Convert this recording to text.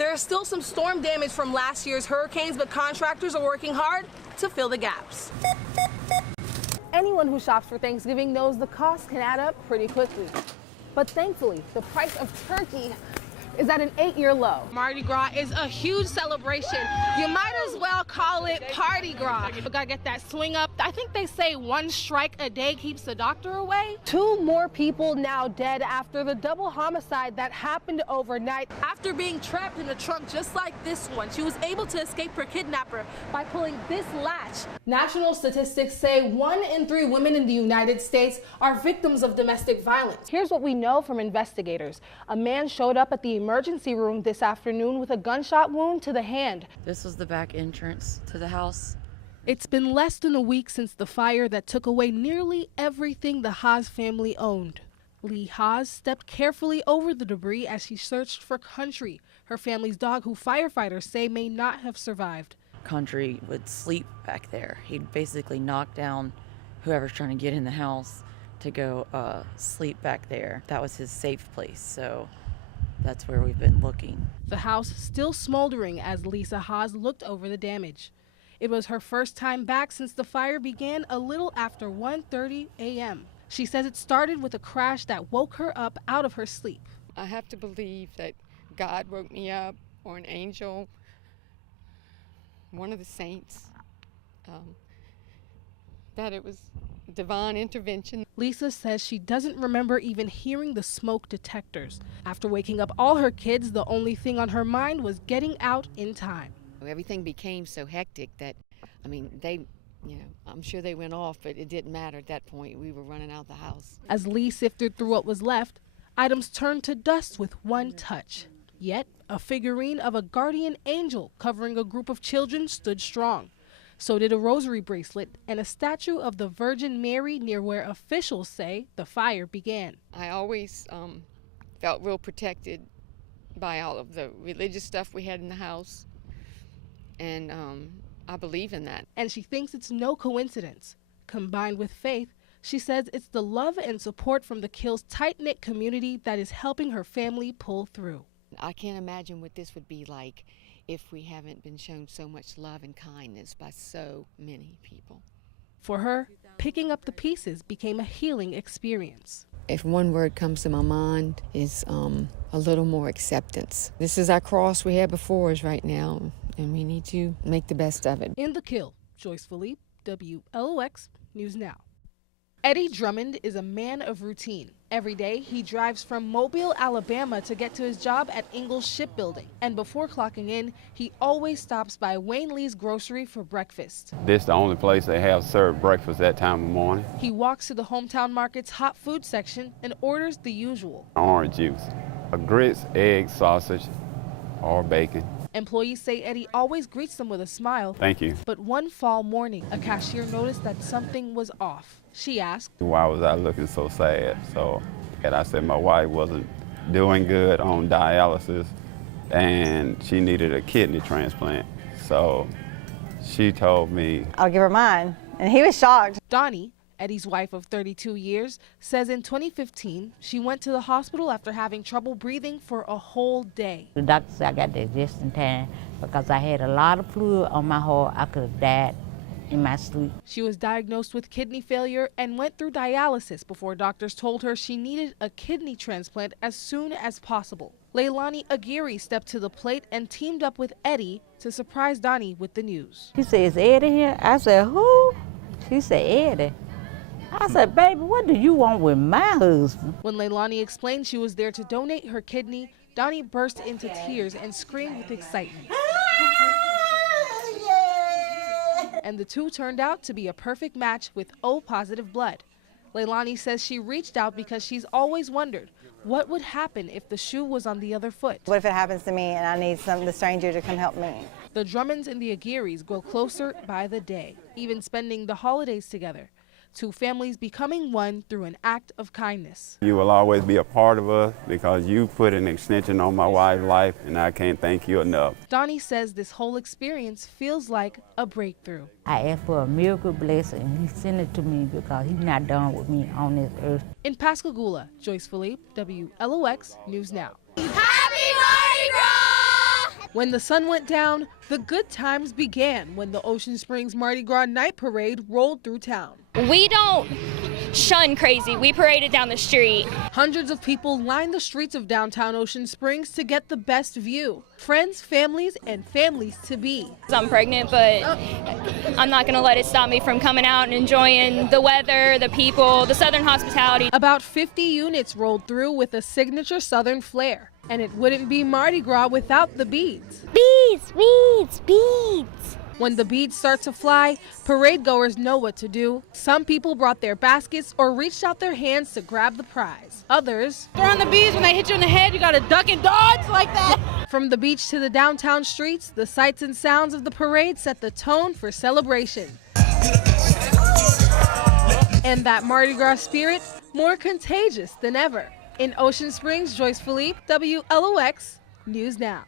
There is still some storm damage from last year's hurricanes, but contractors are working hard to fill the gaps. Anyone who shops for Thanksgiving knows the cost can add up pretty quickly. But thankfully, the price of turkey is at an 8-year low. Mardi Gras is a huge celebration. You might as well call it Party Gras. You gotta get that swing up. I think they say 1 strike a day keeps the doctor away. 2 more people now dead after the double homicide that happened overnight. After being trapped in a trunk just like this one, she was able to escape her kidnapper by pulling this latch. National statistics say 1 in 3 women in the United States are victims of domestic violence. Here's what we know from investigators. A man showed up at the emergency room this afternoon with a gunshot wound to the hand. This was the back entrance to the house. It's been less than a week since the fire that took away nearly everything the Haas family owned. Lee Haas stepped carefully over the debris as she searched for Country, her family's dog who firefighters say may not have survived. Country would sleep back there. He'd basically knock down whoever's trying to get in the house to go sleep back there. That was his safe place, so that's where we've been looking. The house still smoldering as Lisa Haas looked over the damage. It was her first time back since the fire began a little after 1:30 a.m. She says it started with a crash that woke her up out of her sleep. I have to believe that God woke me up, or an angel, one of the saints, that it was divine intervention. Lisa says she doesn't remember even hearing the smoke detectors. After waking up all her kids, the only thing on her mind was getting out in time. Everything became so hectic that, I mean, I'm sure they went off, but it didn't matter at that point. We were running out the house. As Lee sifted through what was left, items turned to dust with one touch. Yet, a figurine of a guardian angel covering a group of children stood strong. So did a rosary bracelet and a statue of the Virgin Mary near where officials say the fire began. I always felt real protected by all of the religious stuff we had in the house, and I believe in that. And she thinks it's no coincidence. Combined with faith, she says it's the love and support from the Kills tight-knit community that is helping her family pull through. I can't imagine what this would be like if we haven't been shown so much love and kindness by so many people. For her, picking up the pieces became a healing experience. If one word comes to my mind, is a little more acceptance. This is our cross we have before us right now, and we need to make the best of it. In the Kill, Joyce Philippe, WLOX News Now. Eddie Drummond is a man of routine. Every day, he drives from Mobile, Alabama to get to his job at Ingalls Shipbuilding. And before clocking in, he always stops by Wayne Lee's Grocery for breakfast. This is the only place they have served breakfast that time of morning. He walks to the hometown market's hot food section and orders the usual. Orange juice, a grits, eggs, sausage, or bacon. Employees say Eddie always greets them with a smile. Thank you. But one fall morning, a cashier noticed that something was off. She asked, why was I looking so sad? And I said my wife wasn't doing good on dialysis and she needed a kidney transplant. So she told me, I'll give her mine. And he was shocked. Donnie, Eddie's wife of 32 years, says in 2015, she went to the hospital after having trouble breathing for a whole day. The doctor said I got there just in time because I had a lot of fluid on my heart. I could have died in my sleep. She was diagnosed with kidney failure and went through dialysis before doctors told her she needed a kidney transplant as soon as possible. Leilani Aguirre stepped to the plate and teamed up with Eddie to surprise Donnie with the news. She said, is Eddie here? I said, who? She said, Eddie. I said, baby, what do you want with my husband? When Leilani explained she was there to donate her kidney, Donnie burst into tears and screamed with excitement. And the two turned out to be a perfect match with O-positive blood. Leilani says she reached out because she's always wondered what would happen if the shoe was on the other foot. What if it happens to me and I need the stranger to come help me? The Drummonds and the Aguirres grow closer by the day, even spending the holidays together. Two families becoming one through an act of kindness. You will always be a part of us because you put an extension on my wife's life, and I can't thank you enough. Donnie says this whole experience feels like a breakthrough. I asked for a miracle blessing, and he sent it to me because he's not done with me on this earth. In Pascagoula, Joyce Philippe, WLOX News Now. Happy Mardi Gras! When the sun went down, the good times began when the Ocean Springs Mardi Gras Night Parade rolled through town. We don't shun crazy. We paraded down the street. Hundreds of people lined the streets of downtown Ocean Springs to get the best view. Friends, families, and families-to-be. I'm pregnant, but I'm not going to let it stop me from coming out and enjoying the weather, the people, the Southern hospitality. About 50 units rolled through with a signature Southern flair. And it wouldn't be Mardi Gras without the beads. Beads, beads, beads. When the beads start to fly, parade goers know what to do. Some people brought their baskets or reached out their hands to grab the prize. Others, throwing the beads, when they hit you in the head, you gotta duck and dodge like that. From the beach to the downtown streets, the sights and sounds of the parade set the tone for celebration. And that Mardi Gras spirit, more contagious than ever. In Ocean Springs, Joyce Philippe, WLOX News Now.